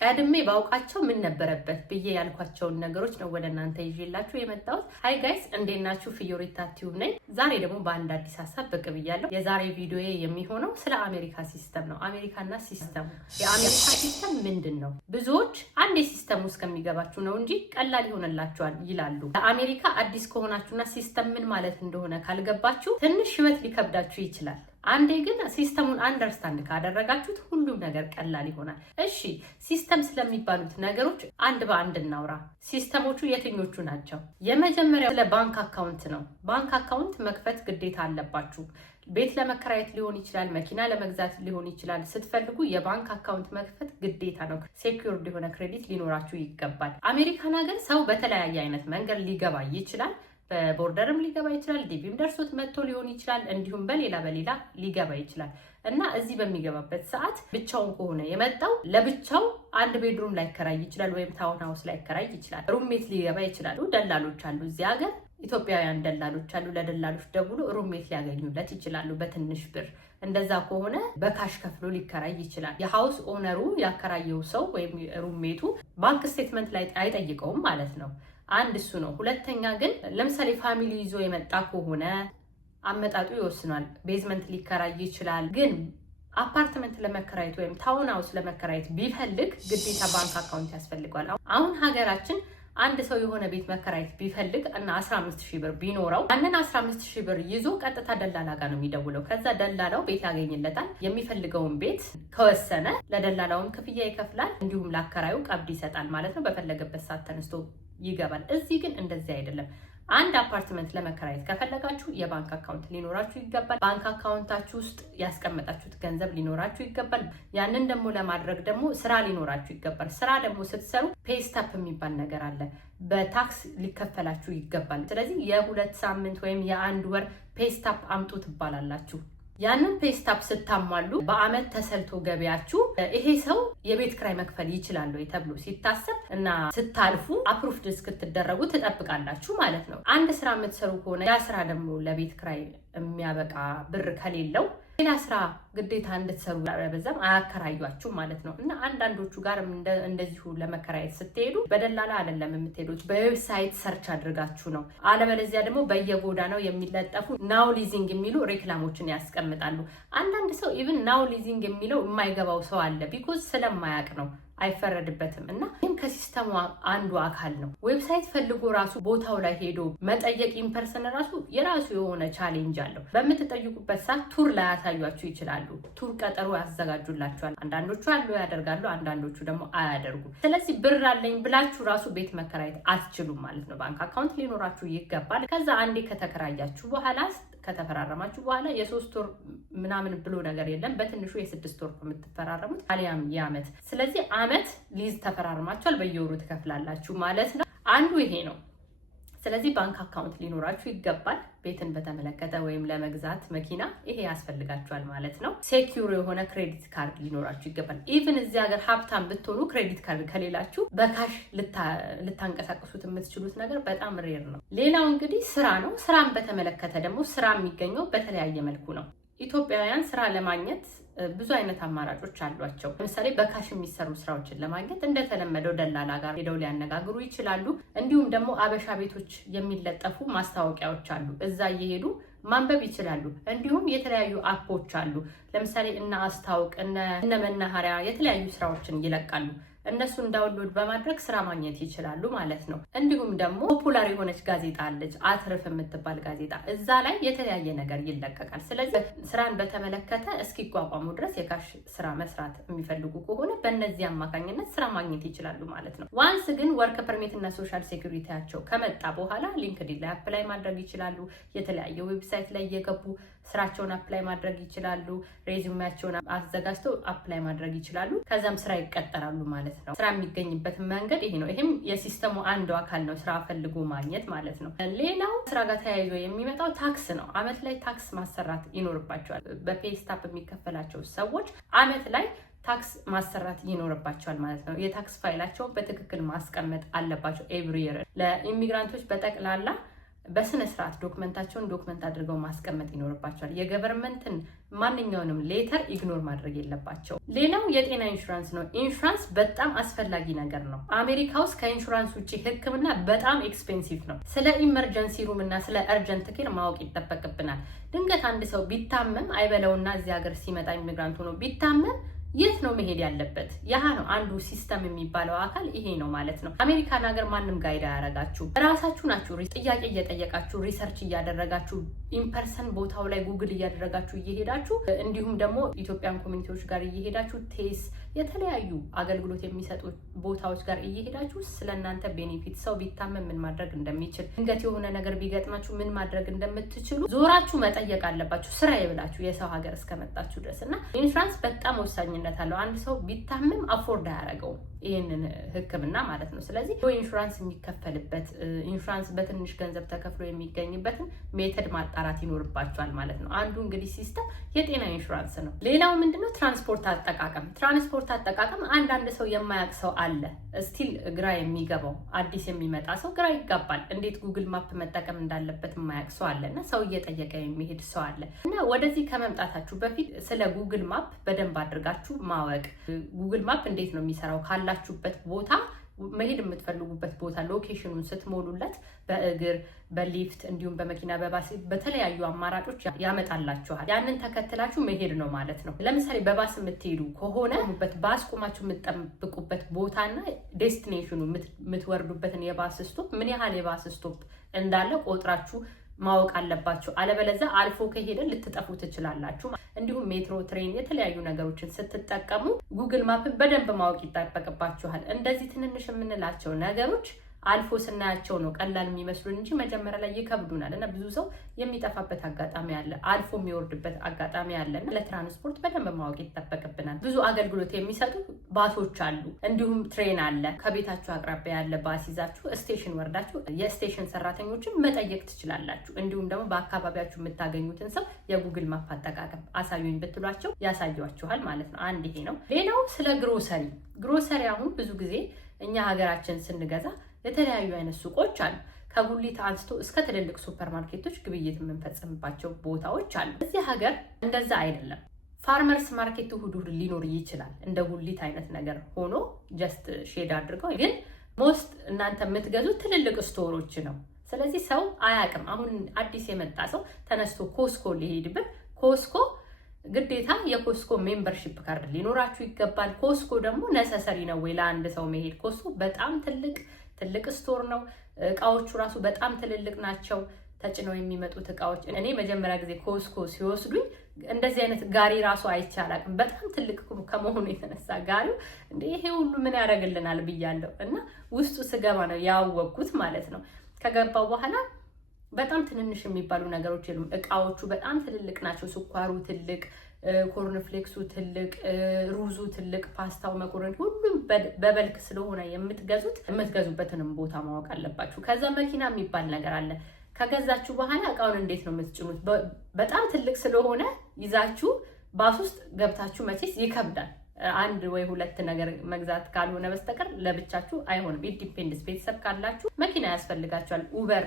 ቀድሜ ባውቃቸው ምን ነበረበት ብዬ ያልኳቸውን ነገሮች ነው ወደ እናንተ ይዤላችሁ የመጣሁት። ሃይ ጋይስ እንዴት ናችሁ? ፊዮሪታ ቲዩብ ነኝ። ዛሬ ደግሞ በአንድ አዲስ ሀሳብ ብቅ ብያለሁ። የዛሬ ቪዲዮ የሚሆነው ስለ አሜሪካ ሲስተም ነው። አሜሪካና ሲስተሙ። የአሜሪካ ሲስተም ምንድን ነው? ብዙዎች አንድ ሲስተም ውስጥ ከሚገባችሁ ነው እንጂ ቀላል ይሆንላችኋል ይላሉ። ለአሜሪካ አዲስ ከሆናችሁና ሲስተም ምን ማለት እንደሆነ ካልገባችሁ ትንሽ ህይወት ሊከብዳችሁ ይችላል። አንዴ ግን ሲስተሙን አንደርስታንድ ካደረጋችሁት ሁሉም ነገር ቀላል ይሆናል። እሺ ሲስተም ስለሚባሉት ነገሮች አንድ በአንድ እናውራ። ሲስተሞቹ የትኞቹ ናቸው? የመጀመሪያው ስለ ባንክ አካውንት ነው። ባንክ አካውንት መክፈት ግዴታ አለባችሁ። ቤት ለመከራየት ሊሆን ይችላል፣ መኪና ለመግዛት ሊሆን ይችላል። ስትፈልጉ የባንክ አካውንት መክፈት ግዴታ ነው። ሴኩርድ የሆነ ክሬዲት ሊኖራችሁ ይገባል። አሜሪካን ሀገር ሰው በተለያየ አይነት መንገድ ሊገባ ይችላል። በቦርደርም ሊገባ ይችላል፣ ዲቪም ደርሶት መጥቶ ሊሆን ይችላል፣ እንዲሁም በሌላ ሊገባ ይችላል። እና እዚህ በሚገባበት ሰዓት ብቻውን ከሆነ የመጣው ለብቻው አንድ ቤድሩም ላይከራይ ይችላል፣ ወይም ታውን ሃውስ ላይከራይ ይችላል። ሩሜት ሊገባ ይችላል። ደላሎች አሉ እዚህ ሀገር፣ ኢትዮጵያውያን ደላሎች አሉ። ለደላሎች ደውሎ ሩሜት ሊያገኙለት ይችላሉ በትንሽ ብር። እንደዛ ከሆነ በካሽ ከፍሎ ሊከራይ ይችላል። የሃውስ ኦነሩ ያከራየው ሰው ወይም ሩሜቱ ባንክ ስቴትመንት ላይ አይጠይቀውም ማለት ነው። አንድ እሱ ነው። ሁለተኛ ግን ለምሳሌ ፋሚሊ ይዞ የመጣ ከሆነ አመጣጡ ይወስናል። ቤዝመንት ሊከራይ ይችላል። ግን አፓርትመንት ለመከራየት ወይም ታውን ሃውስ ለመከራየት ቢፈልግ ግዴታ ባንክ አካውንት ያስፈልገዋል። አሁን ሀገራችን አንድ ሰው የሆነ ቤት መከራየት ቢፈልግ እና 15000 ብር ቢኖረው ያንን 15000 ብር ይዞ ቀጥታ ደላላ ጋር ነው የሚደውለው። ከዛ ደላላው ቤት ያገኝለታል። የሚፈልገውን ቤት ከወሰነ ለደላላውም ክፍያ ይከፍላል፣ እንዲሁም ለአከራዩ ቀብድ ይሰጣል ማለት ነው። በፈለገበት ሰዓት ተነስቶ ይገባል። እዚህ ግን እንደዚህ አይደለም። አንድ አፓርትመንት ለመከራየት ከፈለጋችሁ የባንክ አካውንት ሊኖራችሁ ይገባል። ባንክ አካውንታችሁ ውስጥ ያስቀመጣችሁት ገንዘብ ሊኖራችሁ ይገባል። ያንን ደግሞ ለማድረግ ደግሞ ስራ ሊኖራችሁ ይገባል። ስራ ደግሞ ስትሰሩ ፔስታፕ የሚባል ነገር አለ። በታክስ ሊከፈላችሁ ይገባል። ስለዚህ የ2 ሳምንት ወይም የ1 ወር ፔስታፕ አምጡ ትባላላችሁ። ያንን ፔስታፕ ስታሟሉ በአመት ተሰልቶ ገቢያችሁ ይሄ ሰው የቤት ክራይ መክፈል ይችላል ወይ ተብሎ ሲታሰብ እና ስታልፉ አፕሩቭድ እስክትደረጉ ትጠብቃላችሁ ማለት ነው። አንድ ስራ የምትሰሩ ከሆነ ያ ስራ ደግሞ ለቤት ክራይ የሚያበቃ ብር ከሌለው ሌላ ስራ ግዴታ እንድትሰሩ በዛም አያከራዩአችሁ ማለት ነው። እና አንዳንዶቹ ጋር እንደዚሁ ለመከራየት ስትሄዱ በደላላ አይደለም የምትሄዱት፣ በዌብሳይት ሰርች አድርጋችሁ ነው። አለበለዚያ ደግሞ በየጎዳናው የሚለጠፉ ናው ሊዚንግ የሚሉ ሬክላሞችን ያስቀምጣሉ። አንዳንድ ሰው ኢቭን ናው ሊዚንግ የሚለው የማይገባው ሰው አለ። ቢኮዝ ስለማያውቅ ነው። አይፈረድበትም። እና ይህም ከሲስተሙ አንዱ አካል ነው። ዌብሳይት ፈልጎ ራሱ ቦታው ላይ ሄዶ መጠየቅ ኢምፐርሰን ራሱ የራሱ የሆነ ቻሌንጅ አለው። በምትጠይቁበት ሰዓት ቱር ላይ ያሳዩአችሁ ይችላሉ። ቱር ቀጠሮ ያዘጋጁላችኋል። አንዳንዶቹ አሉ ያደርጋሉ፣ አንዳንዶቹ ደግሞ አያደርጉም። ስለዚህ ብር አለኝ ብላችሁ ራሱ ቤት መከራየት አትችሉም ማለት ነው። ባንክ አካውንት ሊኖራችሁ ይገባል። ከዛ አንዴ ከተከራያችሁ በኋላ ከተፈራረማችሁ በኋላ የ3 ወር ምናምን ብሎ ነገር የለም። በትንሹ የ6 ወር የምትፈራረሙት አሊያም የአመት። ስለዚህ አመት ሊዝ ተፈራርማችኋል፣ በየወሩ ትከፍላላችሁ ማለት ነው። አንዱ ይሄ ነው። ስለዚህ ባንክ አካውንት ሊኖራችሁ ይገባል። ቤትን በተመለከተ ወይም ለመግዛት መኪና ይሄ ያስፈልጋችኋል ማለት ነው። ሴኪዩር የሆነ ክሬዲት ካርድ ሊኖራችሁ ይገባል። ኢቭን እዚህ ሀገር ሀብታም ብትሆኑ ክሬዲት ካርድ ከሌላችሁ በካሽ ልታንቀሳቀሱት የምትችሉት ነገር በጣም ሬር ነው። ሌላው እንግዲህ ስራ ነው። ስራን በተመለከተ ደግሞ ስራ የሚገኘው በተለያየ መልኩ ነው። ኢትዮጵያውያን ስራ ለማግኘት ብዙ አይነት አማራጮች አሏቸው። ለምሳሌ በካሽ የሚሰሩ ስራዎችን ለማግኘት እንደተለመደው ደላላ ጋር ሄደው ሊያነጋግሩ ይችላሉ። እንዲሁም ደግሞ አበሻ ቤቶች የሚለጠፉ ማስታወቂያዎች አሉ። እዛ እየሄዱ ማንበብ ይችላሉ። እንዲሁም የተለያዩ አፖች አሉ። ለምሳሌ እነ አስታውቅ እነ መናኸሪያ የተለያዩ ስራዎችን ይለቃሉ። እነሱን ዳውንሎድ በማድረግ ስራ ማግኘት ይችላሉ ማለት ነው። እንዲሁም ደግሞ ፖፑላር የሆነች ጋዜጣ አለች፣ አትርፍ የምትባል ጋዜጣ። እዛ ላይ የተለያየ ነገር ይለቀቃል። ስለዚህ ስራን በተመለከተ እስኪቋቋሙ ድረስ የካሽ ስራ መስራት የሚፈልጉ ከሆነ በእነዚህ አማካኝነት ስራ ማግኘት ይችላሉ ማለት ነው። ዋንስ ግን ወርክ ፐርሚት እና ሶሻል ሴኩሪቲያቸው ከመጣ በኋላ ሊንክድኢን ላይ አፕላይ ማድረግ ይችላሉ። የተለያየ ዌብሳይት ላይ እየገቡ ስራቸውን አፕላይ ማድረግ ይችላሉ። ሬዚዩሜያቸውን አዘጋጅተው አፕላይ ማድረግ ይችላሉ። ከዛም ስራ ይቀጠራሉ ማለት ነው። ስራ የሚገኝበት መንገድ ይሄ ነው። ይሄም የሲስተሙ አንዱ አካል ነው፣ ስራ ፈልጎ ማግኘት ማለት ነው። ሌላው ስራ ጋር ተያይዞ የሚመጣው ታክስ ነው። አመት ላይ ታክስ ማሰራት ይኖርባቸዋል። በፔስታፕ የሚከፈላቸው ሰዎች አመት ላይ ታክስ ማሰራት ይኖርባቸዋል ማለት ነው። የታክስ ፋይላቸውን በትክክል ማስቀመጥ አለባቸው ኤቭሪ ይር። ለኢሚግራንቶች በጠቅላላ በስነ ስርዓት ዶክመንታቸውን ዶክመንት አድርገው ማስቀመጥ ይኖርባቸዋል። የገቨርንመንትን ማንኛውንም ሌተር ኢግኖር ማድረግ የለባቸው። ሌላው የጤና ኢንሹራንስ ነው። ኢንሹራንስ በጣም አስፈላጊ ነገር ነው። አሜሪካ ውስጥ ከኢንሹራንስ ውጪ ሕክምና በጣም ኤክስፔንሲቭ ነው። ስለ ኢመርጀንሲ ሩም እና ስለ እርጀንት ኬር ማወቅ ይጠበቅብናል። ድንገት አንድ ሰው ቢታመም አይበለውና እዚህ ሀገር ሲመጣ ኢሚግራንት ሆኖ ቢታመም የት ነው መሄድ ያለበት? ያህ ነው አንዱ ሲስተም የሚባለው አካል ይሄ ነው ማለት ነው። አሜሪካን ሀገር ማንም ጋይድ አያረጋችሁ። ራሳችሁ ናችሁ ጥያቄ እየጠየቃችሁ ሪሰርች እያደረጋችሁ ኢምፐርሰን ቦታው ላይ ጉግል እያደረጋችሁ እየሄዳችሁ እንዲሁም ደግሞ ኢትዮጵያን ኮሚኒቲዎች ጋር እየሄዳችሁ ቴስ የተለያዩ አገልግሎት የሚሰጡ ቦታዎች ጋር እየሄዳችሁ ስለእናንተ ቤኔፊት ሰው ቢታመም ምን ማድረግ እንደሚችል ድንገት የሆነ ነገር ቢገጥማችሁ ምን ማድረግ እንደምትችሉ ዞራችሁ መጠየቅ አለባችሁ። ስራ ይብላችሁ የሰው ሀገር እስከመጣችሁ ድረስ እና ኢንሹራንስ በጣም ወሳኝነት አለው። አንድ ሰው ቢታመም አፎርድ አያደርገውም ይህንን ሕክምና ማለት ነው። ስለዚህ ኢንሹራንስ የሚከፈልበት ኢንሹራንስ በትንሽ ገንዘብ ተከፍሎ የሚገኝበትን ሜተድ ማጣራት ይኖርባቸዋል ማለት ነው። አንዱ እንግዲህ ሲስተም የጤና ኢንሹራንስ ነው። ሌላው ምንድነው? ትራንስፖርት አጠቃቀም። ትራንስፖርት አጠቃቀም አንዳንድ ሰው የማያውቅ ሰው አለ። ስቲል ግራ የሚገባው አዲስ የሚመጣ ሰው ግራ ይጋባል። እንዴት ጉግል ማፕ መጠቀም እንዳለበት የማያውቅ ሰው አለ እና ሰው እየጠየቀ የሚሄድ ሰው አለ እና ወደዚህ ከመምጣታችሁ በፊት ስለ ጉግል ማፕ በደንብ አድርጋችሁ ማወቅ። ጉግል ማፕ እንዴት ነው የሚሰራው? ካላችሁበት ቦታ መሄድ የምትፈልጉበት ቦታ ሎኬሽኑን ስትሞሉለት በእግር በሊፍት እንዲሁም በመኪና በባስ በተለያዩ አማራጮች ያመጣላችኋል። ያንን ተከትላችሁ መሄድ ነው ማለት ነው። ለምሳሌ በባስ የምትሄዱ ከሆነ ባስ ቆማችሁ የምትጠብቁበት ቦታና ዴስቲኔሽኑ የምትወርዱበትን የባስ ስቶፕ ምን ያህል የባስ ስቶፕ እንዳለ ቆጥራችሁ ማወቅ አለባችሁ። አለበለዚያ አልፎ ከሄደ ልትጠፉ ትችላላችሁ። እንዲሁም ሜትሮ፣ ትሬን የተለያዩ ነገሮችን ስትጠቀሙ ጉግል ማፕን በደንብ ማወቅ ይጠበቅባችኋል። እንደዚህ ትንንሽ የምንላቸው ነገሮች አልፎ ስናያቸው ነው ቀላል የሚመስሉን እንጂ መጀመሪያ ላይ ይከብዱናል እና ብዙ ሰው የሚጠፋበት አጋጣሚ አለ፣ አልፎ የሚወርድበት አጋጣሚ አለ እና ለትራንስፖርት በደንብ ማወቅ ይጠበቅብናል። ብዙ አገልግሎት የሚሰጡ ባሶች አሉ፣ እንዲሁም ትሬን አለ። ከቤታችሁ አቅራቢያ ያለ ባስ ይዛችሁ ስቴሽን ወርዳችሁ የስቴሽን ሰራተኞችን መጠየቅ ትችላላችሁ። እንዲሁም ደግሞ በአካባቢያችሁ የምታገኙትን ሰው የጉግል ማፕ አጠቃቀም አሳዩኝ ብትሏቸው ያሳያችኋል ማለት ነው። አንድ ይሄ ነው። ሌላው ስለ ግሮሰሪ አሁን ብዙ ጊዜ እኛ ሀገራችን ስንገዛ የተለያዩ አይነት ሱቆች አሉ። ከጉሊት አንስቶ እስከ ትልልቅ ሱፐር ማርኬቶች ግብይት የምንፈጽምባቸው ቦታዎች አሉ። እዚህ ሀገር እንደዛ አይደለም። ፋርመርስ ማርኬት እሑድ ሊኖር ይችላል እንደ ጉሊት አይነት ነገር ሆኖ ጀስት ሼድ አድርገው፣ ግን ሞስት እናንተ የምትገዙት ትልልቅ ስቶሮች ነው። ስለዚህ ሰው አያውቅም። አሁን አዲስ የመጣ ሰው ተነስቶ ኮስኮ ሊሄድብን ኮስኮ ግዴታ የኮስኮ ሜምበርሺፕ ካርድ ሊኖራችሁ ይገባል። ኮስኮ ደግሞ ነሰሰሪ ነው ወይ ለአንድ ሰው መሄድ? ኮስኮ በጣም ትልቅ ስቶር ነው። እቃዎቹ ራሱ በጣም ትልልቅ ናቸው። ተጭነው የሚመጡት እቃዎች እኔ መጀመሪያ ጊዜ ኮስኮ ሲወስዱኝ እንደዚህ አይነት ጋሪ ራሱ አይቼ አላውቅም። በጣም ትልቅ ከመሆኑ የተነሳ ጋሪው እንደ ይሄ ሁሉ ምን ያደርግልናል ብያለሁ እና ውስጡ ስገባ ነው ያወቅኩት ማለት ነው። ከገባው በኋላ በጣም ትንንሽ የሚባሉ ነገሮች የሉም። እቃዎቹ በጣም ትልልቅ ናቸው። ስኳሩ ትልቅ፣ ኮርንፍሌክሱ ትልቅ፣ ሩዙ ትልቅ፣ ፓስታው፣ መኮረኒ ሁሉም በበልክ ስለሆነ የምትገዙበትንም ቦታ ማወቅ አለባችሁ። ከዛ መኪና የሚባል ነገር አለ። ከገዛችሁ በኋላ እቃውን እንዴት ነው የምትጭኑት? በጣም ትልቅ ስለሆነ ይዛችሁ ባስ ውስጥ ገብታችሁ መቼስ ይከብዳል። አንድ ወይ ሁለት ነገር መግዛት ካልሆነ በስተቀር ለብቻችሁ አይሆንም። ኢንዲፔንደንስ ቤተሰብ ካላችሁ መኪና ያስፈልጋችኋል። ኡበር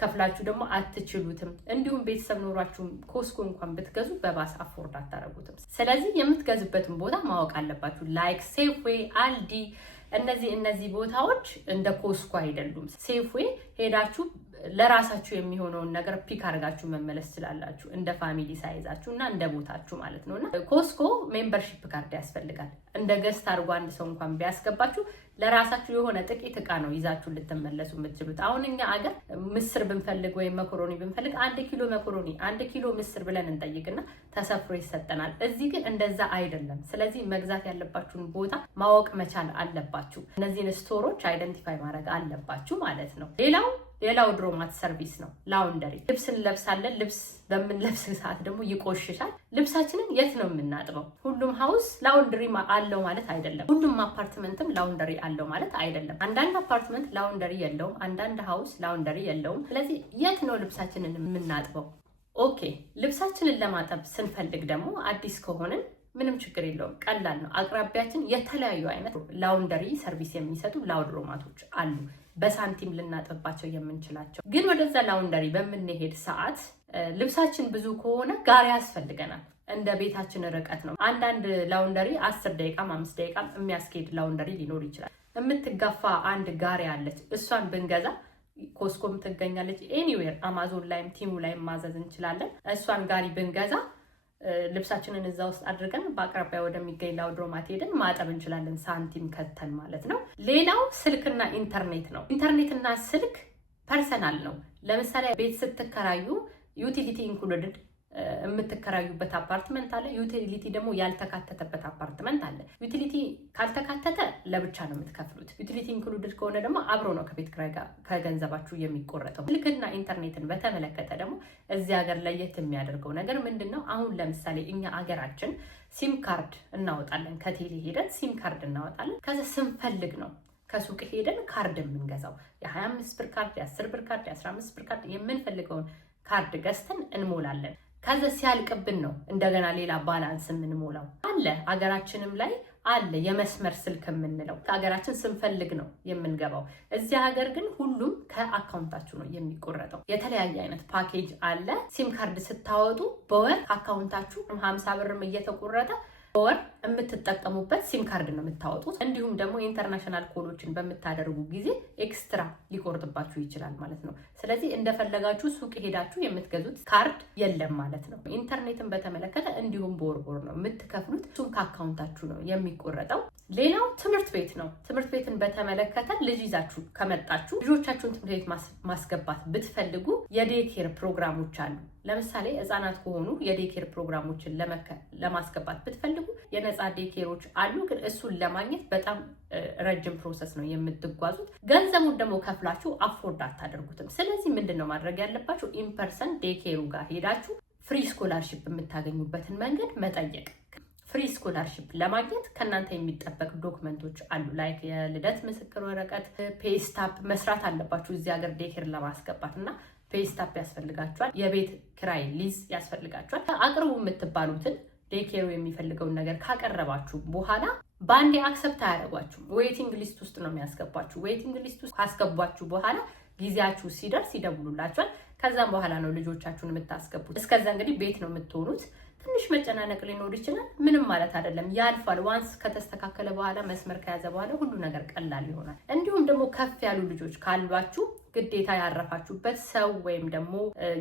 ከፍላችሁ ደግሞ አትችሉትም። እንዲሁም ቤተሰብ ኖሯችሁ ኮስኮ እንኳን ብትገዙ በባስ አፎርድ አታረጉትም። ስለዚህ የምትገዙበትን ቦታ ማወቅ አለባችሁ። ላይክ ሴፍዌይ፣ አልዲ እነዚህ ቦታዎች እንደ ኮስኮ አይደሉም። ሴፍዌይ ሄዳችሁ ለራሳችሁ የሚሆነውን ነገር ፒክ አድርጋችሁ መመለስ ትችላላችሁ፣ እንደ ፋሚሊ ሳይዛችሁ እና እንደ ቦታችሁ ማለት ነውና ኮስኮ ሜምበርሺፕ ካርድ ያስፈልጋል። እንደ ገስት አድርጎ አንድ ሰው እንኳን ቢያስገባችሁ ለራሳችሁ የሆነ ጥቂት እቃ ነው ይዛችሁ ልትመለሱ የምትችሉት። አሁን እኛ አገር ምስር ብንፈልግ ወይም መኮሮኒ ብንፈልግ 1 ኪሎ መኮሮኒ 1 ኪሎ ምስር ብለን እንጠይቅና ተሰፍሮ ይሰጠናል። እዚህ ግን እንደዛ አይደለም። ስለዚህ መግዛት ያለባችሁን ቦታ ማወቅ መቻል አለባችሁ። እነዚህን ስቶሮች አይደንቲፋይ ማድረግ አለባችሁ ማለት ነው። ሌላው ድሮማት ሰርቪስ ነው። ላውንደሪ ልብስ እንለብሳለን። ልብስ በምንለብስ ሰዓት ደግሞ ይቆሽሻል። ልብሳችንን የት ነው የምናጥበው? ሁሉም ሀውስ ላውንደሪ አለው ማለት አይደለም። ሁሉም አፓርትመንትም ላውንደሪ አለው ማለት አይደለም። አንዳንድ አፓርትመንት ላውንደሪ የለውም፣ አንዳንድ ሀውስ ላውንደሪ የለውም። ስለዚህ የት ነው ልብሳችንን የምናጥበው? ኦኬ፣ ልብሳችንን ለማጠብ ስንፈልግ ደግሞ አዲስ ከሆንን ምንም ችግር የለውም። ቀላል ነው። አቅራቢያችን የተለያዩ አይነት ላውንደሪ ሰርቪስ የሚሰጡ ላውንድሮማቶች አሉ፣ በሳንቲም ልናጥባቸው የምንችላቸው። ግን ወደዛ ላውንደሪ በምንሄድ ሰዓት ልብሳችን ብዙ ከሆነ ጋሪ ያስፈልገናል። እንደ ቤታችን ርቀት ነው። አንዳንድ ላውንደሪ 10 ደቂቃም 5 ደቂቃም የሚያስኬድ ላውንደሪ ሊኖር ይችላል። የምትጋፋ አንድ ጋሪ አለች። እሷን ብንገዛ ኮስኮም ትገኛለች። ኤኒዌር አማዞን ላይም ቲሙ ላይም ማዘዝ እንችላለን። እሷን ጋሪ ብንገዛ ልብሳችንን እዛ ውስጥ አድርገን በአቅራቢያ ወደሚገኝ ላውንድሮማት ሄደን ማጠብ እንችላለን፣ ሳንቲም ከተን ማለት ነው። ሌላው ስልክና ኢንተርኔት ነው። ኢንተርኔትና ስልክ ፐርሰናል ነው። ለምሳሌ ቤት ስትከራዩ ዩቲሊቲ ኢንክሉድድ የምትከራዩበት አፓርትመንት አለ። ዩቲሊቲ ደግሞ ያልተካተተበት አፓርትመንት አለ። ዩቲሊቲ ካልተካተተ ለብቻ ነው የምትከፍሉት። ዩቲሊቲ ኢንክሉድድ ከሆነ ደግሞ አብሮ ነው ከቤት ኪራይ ጋር ከገንዘባችሁ የሚቆረጠው። ስልክና ኢንተርኔትን በተመለከተ ደግሞ እዚህ ሀገር ለየት የሚያደርገው ነገር ምንድን ነው? አሁን ለምሳሌ እኛ አገራችን ሲም ካርድ እናወጣለን። ከቴሌ ሄደን ሲም ካርድ እናወጣለን። ከዛ ስንፈልግ ነው ከሱቅ ሄደን ካርድ የምንገዛው። የ25 ብር ካርድ፣ የ10 ብር ካርድ፣ የ15 ብር ካርድ የምንፈልገውን ካርድ ገዝተን እንሞላለን። ከዛ ሲያልቅብን ነው እንደገና ሌላ ባላንስ የምንሞላው። አለ አገራችንም ላይ አለ የመስመር ስልክ የምንለው። ከሀገራችን ስንፈልግ ነው የምንገባው። እዚህ ሀገር ግን ሁሉም ከአካውንታችሁ ነው የሚቆረጠው። የተለያየ አይነት ፓኬጅ አለ። ሲም ካርድ ስታወጡ በወር አካውንታችሁ 50 ብርም እየተቆረጠ በወር የምትጠቀሙበት ሲም ካርድ ነው የምታወጡት። እንዲሁም ደግሞ የኢንተርናሽናል ኮሎችን በምታደርጉ ጊዜ ኤክስትራ ሊቆርጥባችሁ ይችላል ማለት ነው። ስለዚህ እንደፈለጋችሁ ሱቅ ሄዳችሁ የምትገዙት ካርድ የለም ማለት ነው። ኢንተርኔትን በተመለከተ እንዲሁም በወር ነው የምትከፍሉት። እሱም ከአካውንታችሁ ነው የሚቆረጠው። ሌላው ትምህርት ቤት ነው። ትምህርት ቤትን በተመለከተ ልጅ ይዛችሁ ከመጣችሁ ልጆቻችሁን ትምህርት ቤት ማስገባት ብትፈልጉ የዴኬር ፕሮግራሞች አሉ። ለምሳሌ ህጻናት ከሆኑ የዴኬር ፕሮግራሞችን ለማስገባት ብትፈልጉ የነፃ ዴኬሮች አሉ። ግን እሱን ለማግኘት በጣም ረጅም ፕሮሰስ ነው የምትጓዙት። ገንዘቡን ደግሞ ከፍላችሁ አፎርድ አታደርጉትም። ስለዚህ ምንድነው ማድረግ ያለባችሁ? ኢንፐርሰን ዴኬሩ ጋር ሄዳችሁ ፍሪ ስኮላርሺፕ የምታገኙበትን መንገድ መጠየቅ። ፍሪ ስኮላርሺፕ ለማግኘት ከእናንተ የሚጠበቅ ዶክመንቶች አሉ። ላይክ የልደት ምስክር ወረቀት፣ ፔስታፕ መስራት አለባችሁ እዚህ ሀገር ዴኬር ለማስገባት እና ፔስታፕ ያስፈልጋችኋል። የቤት ኪራይ ሊዝ ያስፈልጋችኋል። አቅርቡ የምትባሉትን ዴኬሩ የሚፈልገውን ነገር ካቀረባችሁ በኋላ በአንዴ አክሰፕት አያደርጓችሁም። ዌይቲንግ ሊስት ውስጥ ነው የሚያስገባችሁ። ዌይቲንግ ሊስት ውስጥ ካስገቧችሁ በኋላ ጊዜያችሁ ሲደርስ ይደውሉላችኋል። ከዛም በኋላ ነው ልጆቻችሁን የምታስገቡት። እስከዛ እንግዲህ ቤት ነው የምትሆኑት። ትንሽ መጨናነቅ ሊኖር ይችላል። ምንም ማለት አይደለም፣ ያልፋል። ዋንስ ከተስተካከለ በኋላ መስመር ከያዘ በኋላ ሁሉ ነገር ቀላል ይሆናል። እንዲሁም ደግሞ ከፍ ያሉ ልጆች ካሏችሁ ግዴታ ያረፋችሁበት ሰው ወይም ደግሞ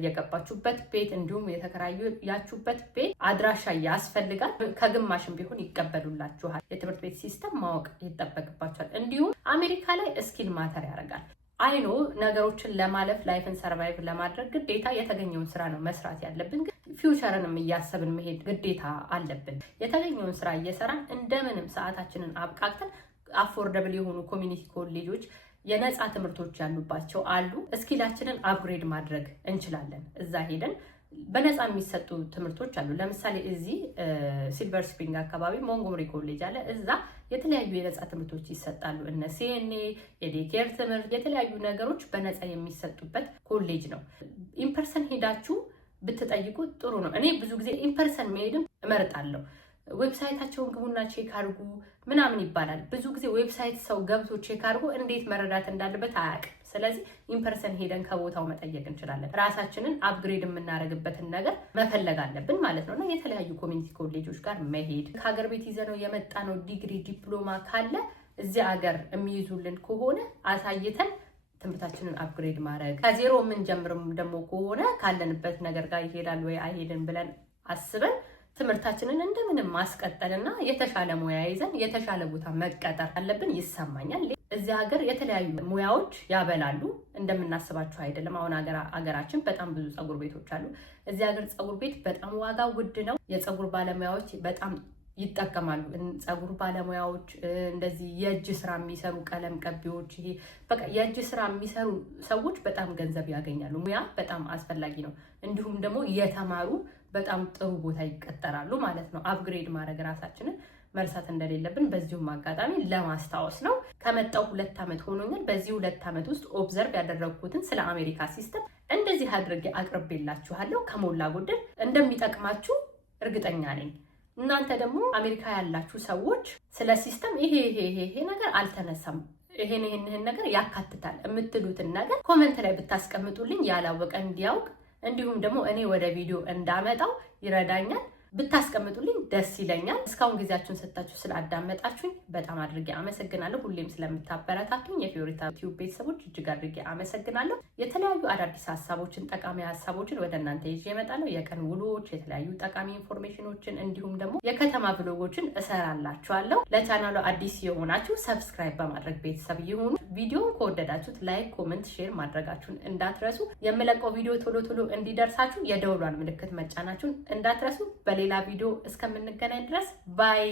የገባችሁበት ቤት እንዲሁም የተከራያችሁበት ቤት አድራሻ ያስፈልጋል። ከግማሽም ቢሆን ይቀበሉላችኋል። የትምህርት ቤት ሲስተም ማወቅ ይጠበቅባችኋል። እንዲሁም አሜሪካ ላይ ስኪል ማተር ያደርጋል። አይኖ ነገሮችን ለማለፍ ላይፍን ሰርቫይቭ ለማድረግ ግዴታ የተገኘውን ስራ ነው መስራት ያለብን። ግን ፊውቸርንም እያሰብን መሄድ ግዴታ አለብን። የተገኘውን ስራ እየሰራን እንደምንም ሰዓታችንን አብቃቅተን አፎርደብል የሆኑ ኮሚኒቲ ኮሌጆች የነፃ ትምህርቶች ያሉባቸው አሉ። እስኪላችንን አፕግሬድ ማድረግ እንችላለን። እዛ ሄደን በነፃ የሚሰጡ ትምህርቶች አሉ። ለምሳሌ እዚህ ሲልቨር ስፕሪንግ አካባቢ ሞንጎመሪ ኮሌጅ አለ። እዛ የተለያዩ የነፃ ትምህርቶች ይሰጣሉ። እነ ሲኤንኤ፣ የዴኬር ትምህርት፣ የተለያዩ ነገሮች በነፃ የሚሰጡበት ኮሌጅ ነው። ኢንፐርሰን ሄዳችሁ ብትጠይቁ ጥሩ ነው። እኔ ብዙ ጊዜ ኢንፐርሰን መሄድም እመርጣለሁ። ዌብሳይታቸውን ግቡና ቼክ አድርጉ ምናምን ይባላል። ብዙ ጊዜ ዌብሳይት ሰው ገብቶ ቼክ አድርጎ እንዴት መረዳት እንዳለበት አያውቅም። ስለዚህ ኢንፐርሰን ሄደን ከቦታው መጠየቅ እንችላለን። ራሳችንን አፕግሬድ የምናደርግበትን ነገር መፈለግ አለብን ማለት ነው እና የተለያዩ ኮሚኒቲ ኮሌጆች ጋር መሄድ፣ ከሀገር ቤት ይዘነው የመጣነው ዲግሪ ዲፕሎማ ካለ እዚህ ሀገር የሚይዙልን ከሆነ አሳይተን ትምህርታችንን አፕግሬድ ማድረግ፣ ከዜሮ የምንጀምርም ደግሞ ከሆነ ካለንበት ነገር ጋር ይሄዳል ወይ አይሄድን ብለን አስበን ትምህርታችንን እንደምንም ማስቀጠልና የተሻለ ሙያ ይዘን የተሻለ ቦታ መቀጠር አለብን ይሰማኛል። እዚህ ሀገር የተለያዩ ሙያዎች ያበላሉ፣ እንደምናስባቸው አይደለም። አሁን ሀገራችን በጣም ብዙ ፀጉር ቤቶች አሉ። እዚህ ሀገር ፀጉር ቤት በጣም ዋጋ ውድ ነው። የፀጉር ባለሙያዎች በጣም ይጠቀማሉ። ፀጉር ባለሙያዎች እንደዚህ የእጅ ስራ የሚሰሩ ቀለም ቀቢዎች፣ ይሄ በቃ የእጅ ስራ የሚሰሩ ሰዎች በጣም ገንዘብ ያገኛሉ። ሙያ በጣም አስፈላጊ ነው። እንዲሁም ደግሞ የተማሩ በጣም ጥሩ ቦታ ይቀጠራሉ ማለት ነው። አፕግሬድ ማድረግ ራሳችንን መርሳት እንደሌለብን በዚሁም አጋጣሚ ለማስታወስ ነው። ከመጣው 2 ዓመት ሆኖኛል። በዚህ 2 ዓመት ውስጥ ኦብዘርቭ ያደረግኩትን ስለ አሜሪካ ሲስተም እንደዚህ አድርጌ አቅርቤላችኋለሁ። ከሞላ ጎደል እንደሚጠቅማችሁ እርግጠኛ ነኝ። እናንተ ደግሞ አሜሪካ ያላችሁ ሰዎች ስለ ሲስተም ይሄ ነገር አልተነሳም ይሄን ነገር ያካትታል የምትሉትን ነገር ኮሜንት ላይ ብታስቀምጡልኝ ያላወቀ እንዲያውቅ እንዲሁም ደግሞ እኔ ወደ ቪዲዮ እንዳመጣው ይረዳኛል። ብታስቀምጡልኝ ደስ ይለኛል። እስካሁን ጊዜያችሁን ሰጣችሁ ስላዳመጣችሁኝ በጣም አድርጌ አመሰግናለሁ። ሁሌም ስለምታበረታቱኝ የፊዮሪታ ቲዩብ ቤተሰቦች እጅግ አድርጌ አመሰግናለሁ። የተለያዩ አዳዲስ ሀሳቦችን፣ ጠቃሚ ሀሳቦችን ወደ እናንተ ይዤ እመጣለሁ። የቀን ውሎች፣ የተለያዩ ጠቃሚ ኢንፎርሜሽኖችን እንዲሁም ደግሞ የከተማ ብሎጎችን እሰራላችኋለሁ። ለቻናሉ አዲስ የሆናችሁ ሰብስክራይብ በማድረግ ቤተሰብ ይሁኑ። ቪዲዮውን ከወደዳችሁት ላይክ፣ ኮሜንት፣ ሼር ማድረጋችሁን እንዳትረሱ። የምለቀው ቪዲዮ ቶሎ እንዲደርሳችሁ የደወሏን ምልክት መጫናችሁን እንዳትረሱ። በሌላ ቪዲዮ እስከምንገናኝ ድረስ ባይ